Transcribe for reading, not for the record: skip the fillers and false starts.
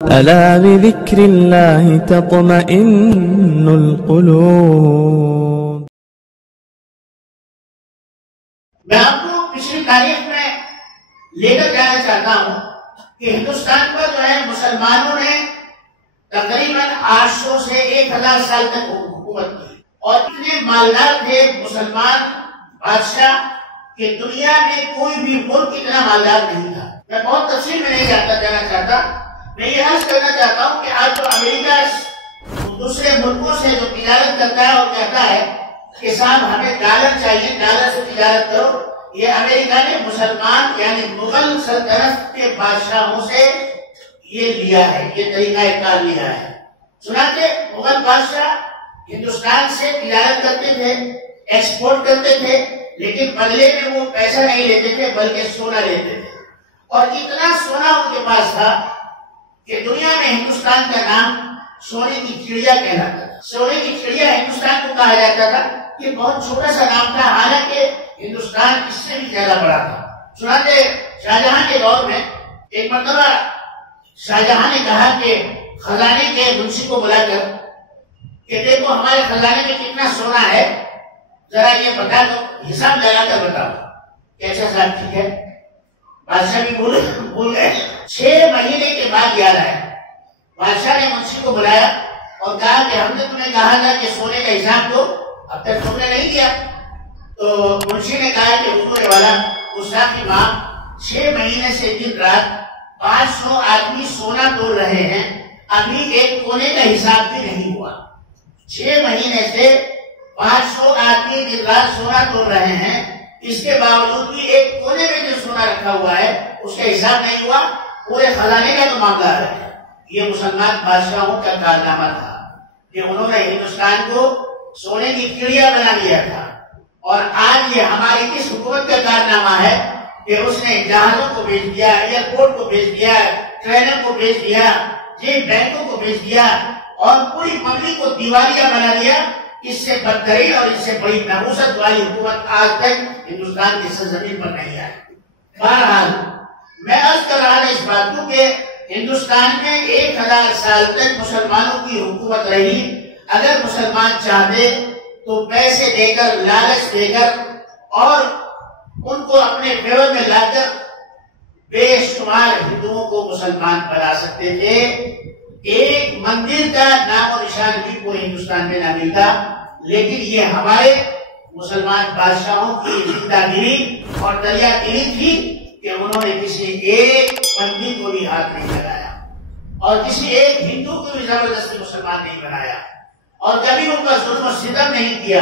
ألا بذكر الله تطمئن القلوب. میں آپ کو پچھلی تاریخ میں لے کر جانا چاہتا ہوں کہ ہندوستان پر جو ہے مسلمانوں نے تقریباً 800 سے 1000 سال تک حکومت کی، اور اتنے مالدار تھے مسلمان بادشاہ کہ دنیا میں کوئی بھی ملک اتنا مالدار نہیں تھا۔ میں بہت تفصیل میں نہیں جانا چاہتا، میں یہ عرض کرنا چاہتا ہوں کہ آج جو امریکہ دوسرے ملکوں سے جو تجارت کرتا ہے اور کہتا ہے کہ صاحب ہمیں ڈالر چاہیے، ڈالر سے تجارت کرو، یہ امریکہ نے مسلمان یعنی مغل سلطنت کے بادشاہوں سے یہ لیا ہے، یہ طریقہ کار لیا ہے۔ چنانچہ مغل بادشاہ ہندوستان سے تجارت کرتے تھے، ایکسپورٹ کرتے تھے، لیکن بدلے میں وہ پیسہ نہیں لیتے تھے بلکہ سونا لیتے تھے، اور اتنا سونا ان کے پاس تھا کہ دنیا میں ہندوستان کا نام سونے کی چڑیا کہلاتا تھا۔ سونے کی چڑیا ہندوستان کو کہا جاتا تھا۔ یہ بہت چھوٹا سا نام تھا، حالانکہ ہندوستان اس سے بھی زیادہ بڑا تھا۔ چنانچہ شاہجہاں کے دور میں ایک مرتبہ شاہجہاں نے کہا کہ خزانے کے منشی کو بلا کر کہ دیکھو ہمارے خزانے میں کتنا سونا ہے، ذرا یہ بتا دو، حساب لگا کر بتاؤ۔ کہ اچھا صاحب ٹھیک ہے۔ بادشاہ بھی بھول گئے۔ 6 مہینے کے بعد یاد آیا، بادشاہ نے منشی کو بلایا اور کہا کہ ہم نے تمہیں کہا تھا کہ سونے کا حساب دو، اب تک تم نے نہیں دیا۔ تو منشی نے کہا کہ حضور والا گستاخی معاف، 6 مہینے سے دن رات 500 آدمی سونا توڑ رہے ہیں، ابھی ایک کونے کا حساب بھی نہیں ہوا۔ 6 مہینے سے 500 آدمی دن رات سونا توڑ رہے ہیں، اس کے باوجود بھی ایک کونے میں جو سونا رکھا ہوا ہے اس کا حساب نہیں ہوا، پورے خزانے کا تو معاملہ ہے۔ یہ مسلمان بادشاہوں کا کارنامہ تھا کہ انہوں نے ہندوستان کو سونے کی چڑیا بنا دیا تھا، اور آج یہ ہماری اس حکومت کا کارنامہ ہے کہ اس نے جہازوں کو بھیج دیا، ایئرپورٹ کو بھیج دیا، ٹرینوں کو بھیج دیا، بینکوں کو بھیج دیا، اور پوری مملکت کو دیوالیہ بنا دیا۔ اس سے بدترین اور اس سے بڑی نحوست والی حکومت آج تک ہندوستان کی سرزمین پر نہیں آئی۔ بہرحال میں عرض کر رہا تھا اس بات کو کہ ہندوستان میں 1000 سال تک مسلمانوں کی حکومت رہی۔ اگر مسلمان چاہتے تو پیسے دے کر، لالچ دے کر، اور ان کو اپنے فیور میں لا کر بے شمار ہندوؤں کو مسلمان بنا سکتے تھے۔ ایک مندر کا نام و نشان بھی پورے ہندوستان میں نہ ملتا، لیکن یہ ہمارے مسلمان بادشاہوں کی زندہ گیری اور دریا گیری تھی کہ انہوں نے کسی ایک مندر کو بھی ہاتھ نہیں لگایا، اور کسی ایک ہندو کو بھی زبردستی مسلمان نہیں بنایا، اور کبھی ان کا ظلم و ستم نہیں کیا۔